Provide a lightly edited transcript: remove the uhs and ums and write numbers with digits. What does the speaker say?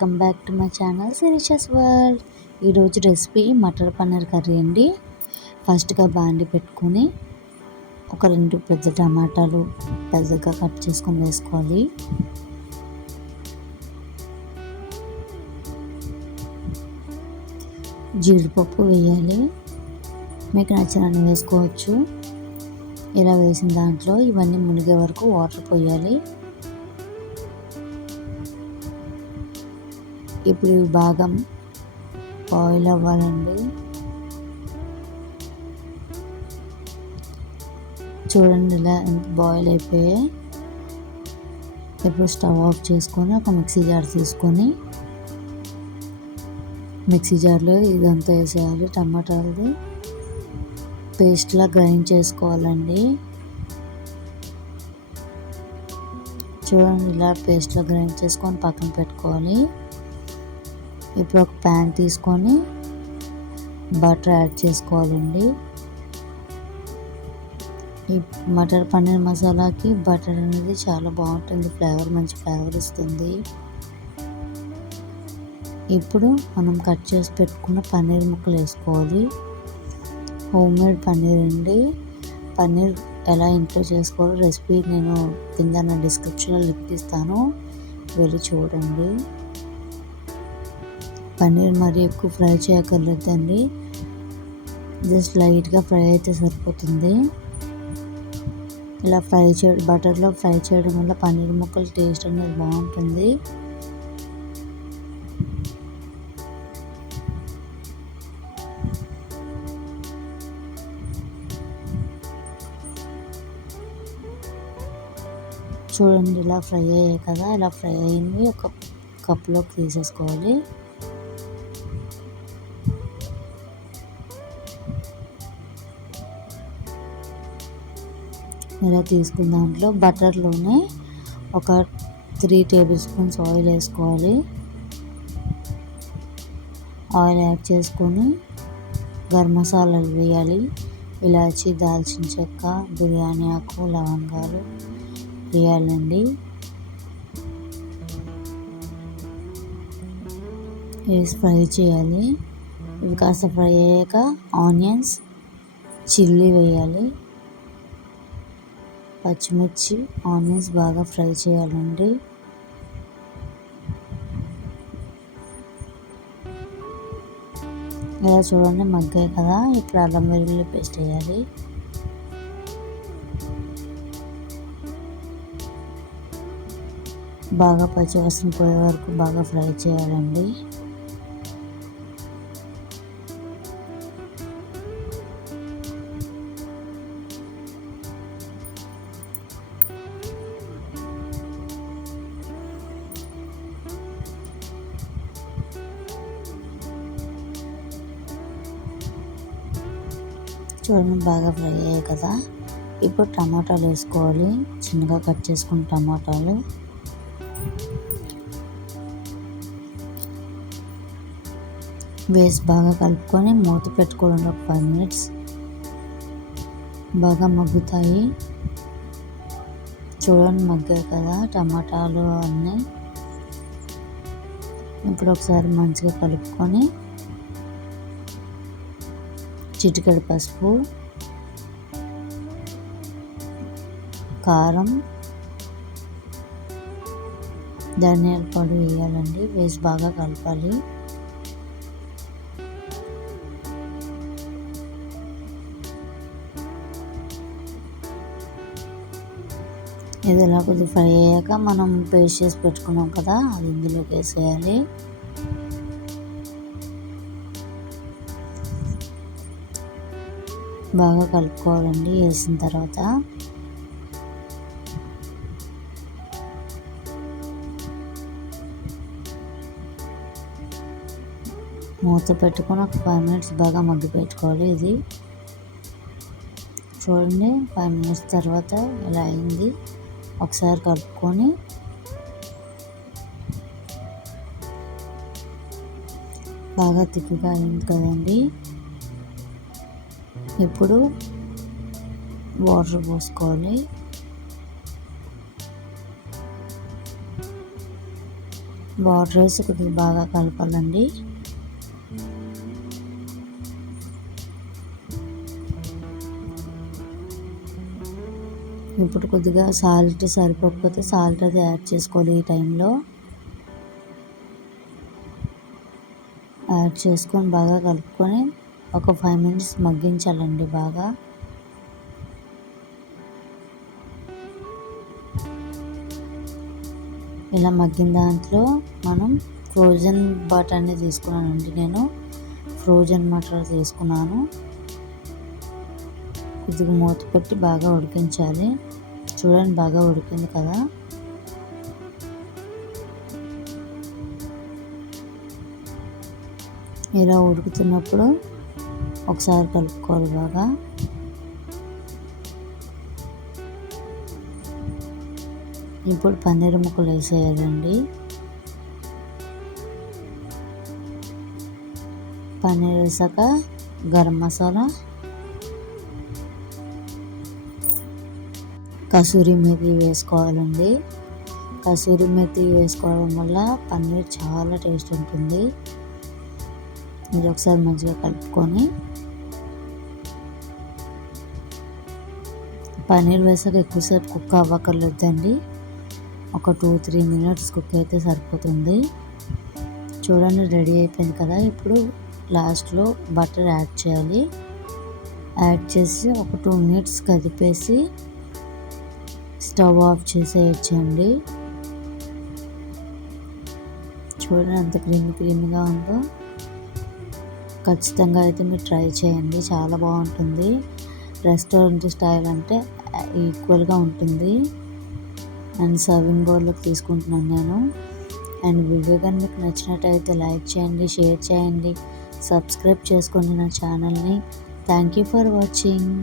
Welcome back to my channel Sirisha's world. ఈరోజు recipe matar paneer curry అండి. ఫస్ట్గా బాండి పెట్టుకొని ఒక 2 పెద్ద టమాటాలు పెద్దగా కట్ చేసుకొని వేసుకోవాలి. జీడిపప్పు వేయాలి, మీకు నచ్చినన్ని వేసుకోవచ్చు. ఇలా వేసిన దాంట్లో ఇవన్నీ మునిగే వరకు వాటర్ పోయాలి. ఇప్పుడు ఇవి బాగా బాయిల్ అవ్వాలండి. చూడండి ఇలా ఎంత బాయిల్ అయిపోయాయి. ఇప్పుడు స్టవ్ ఆఫ్ చేసుకొని ఒక మిక్సీ జార్ తీసుకొని మిక్సీ జార్లో ఇదంతా వేసేయాలి. టమాటాలది పేస్ట్లా గ్రైండ్ చేసుకోవాలండి. చూడండి ఇలా పేస్ట్లా గ్రైండ్ చేసుకొని పక్కన పెట్టుకోవాలి. ఇప్పుడు ఒక ప్యాన్ తీసుకొని బటర్ యాడ్ చేసుకోవాలండి. ఈ మటర్ పన్నీర్ మసాలాకి బటర్ అనేది చాలా బాగుంటుంది, మంచి ఫ్లేవర్ ఇస్తుంది. ఇప్పుడు మనం కట్ చేసి పెట్టుకున్న పన్నీర్ ముక్కలు వేసుకోవాలి. హోమ్ మేడ్ పన్నీర్ అండి. పన్నీర్ ఎలా ఇంట్లో చేసుకోవాలో రెసిపీ నేను కింద డిస్క్రిప్షన్లో లింక్ ఇస్తాను, వెళ్ళి చూడండి. పన్నీర్ మరీ ఎక్కువ ఫ్రై చేయక్కర్లేదండి, జస్ట్ లైట్గా ఫ్రై అయితే సరిపోతుంది. ఇలా బటర్లో ఫ్రై చేయడం వల్ల పన్నీర్ ముక్కల టేస్ట్ అనేది బాగుంటుంది. చూడండి ఇలా ఫ్రై అయ్యాయి కదా, ఇలా ఫ్రై అయినవి ఒక కప్లోకి తీసేసుకోవాలి. ఇలా తీసుకున్న దాంట్లో బటర్లోనే ఒక 3 టేబుల్ స్పూన్స్ ఆయిల్ వేసుకోవాలి. ఆయిల్ యాడ్ చేసుకొని గరం మసాలాలు వేయాలి. ఇలాచి, దాల్చిన చెక్క, బిర్యానీ ఆకు, లవంగాలు వేయాలండి. వేసి ఫ్రై చేయాలి. ఇవి కాస్త ఫ్రై అయ్యాక ఆనియన్స్, చిల్లీ వేయాలి. పచ్చిమిర్చి, ఆనియన్స్ బాగా ఫ్రై చేయాలండి. ఇలా చూడండి మగ్గాయి కదా, ఇప్పుడు అల్లం వెల్లుల్లి పేస్ట్ వేయాలి. బాగా పచ్చివాసన పోయే వరకు బాగా ఫ్రై చేయాలండి. చూడండి బాగా ఫ్రై అయ్యాయి కదా, ఇప్పుడు టమాటాలు వేసుకోవాలి. చిన్నగా కట్ చేసుకున్న టమాటాలు వేసి బాగా కలుపుకొని మూత పెట్టుకోవడం ఒక 5 minutes బాగా మగ్గుతాయి. చూడండి మగ్గాయి కదా టమాటాలు అన్నీ. ఇప్పుడు ఒకసారి మంచిగా కలుపుకొని చిటికెడు పసుపు, కారం, ధనియాల పొడి వేయాలండి. వేసి బాగా కలపాలి. ఇది ఇలా కొద్దిగా ఫ్రై అయ్యాక మనం పేస్ట్ చేసి పెట్టుకున్నాం కదా, అది ఇందులోకి వేసేయాలి. బాగా కలుపుకోవాలండి. వేసిన తర్వాత మూత పెట్టుకొని ఒక 5 minutes బాగా మగ్గి పెట్టుకోవాలి. ఇది చూడండి 5 minutes తర్వాత ఇలా అయింది. ఒకసారి కలుపుకొని బాగా తిక్కుగా అయింది కదండి. ఇప్పుడు వాటర్ పోసుకోవాలి. వాటర్ వేసి కొద్దిగా బాగా కలపాలండి. ఇప్పుడు కొద్దిగా సాల్ట్ సరిపోకపోతే సాల్ట్ అది యాడ్ చేసుకోవాలి. ఈ టైంలో యాడ్ చేసుకొని బాగా కలుపుకొని ఒక 5 minutes మగ్గించాలండి బాగా. ఇలా మగ్గిన దాంట్లో మనం ఫ్రోజన్ బటానీ తీసుకున్నానండి. నేను ఫ్రోజన్ మటర్ తీసుకున్నాను. కొద్దిగా మూత పెట్టి బాగా ఉడికించాలి. చూడండి బాగా ఉడికింది కదా. ఇలా ఉడుకుతున్నప్పుడు ఒకసారి కలుపుకోవాలి బాగా. ఇప్పుడు పన్నీర్ ముక్కలు వేసేయాలండి. పన్నీర్ వేసాక గరం మసాలా, కసూరి మేతి వేసుకోవాలండి. కసూరి మేతి వేసుకోవడం వల్ల పన్నీర్ చాలా టేస్ట్ ఉంటుంది. ఇది ఒకసారి మంచిగా కలుపుకొని పన్నీర్ వేసాక ఎక్కువసేపు కుక్ అవ్వక్కర్లేదండి. ఒక 2-3 minutes కుక్ అయితే సరిపోతుంది. చూడండి రెడీ అయిపోయింది కదా. ఇప్పుడు లాస్ట్లో బటర్ యాడ్ చేయాలి. యాడ్ చేసి ఒక 2 minutes కదిపేసి స్టవ్ ఆఫ్ చేసేయచ్చండి. చూడండి ఎంత క్రీమీగా ఉందో. ఖచ్చితంగా అయితే మీరు ట్రై చేయండి, చాలా బాగుంటుంది. రెస్టారెంట్ స్టైల్ అంటే ఈక్వల్గా ఉంటుంది. అండ్ సర్వింగ్ బౌల్లోకి తీసుకుంటున్నాను నేను. అండ్ వీడియో కానీ మీకు నచ్చినట్టయితే లైక్ చేయండి, షేర్ చేయండి, సబ్స్క్రైబ్ చేసుకోండి నా ఛానల్ని. Thank you for watching.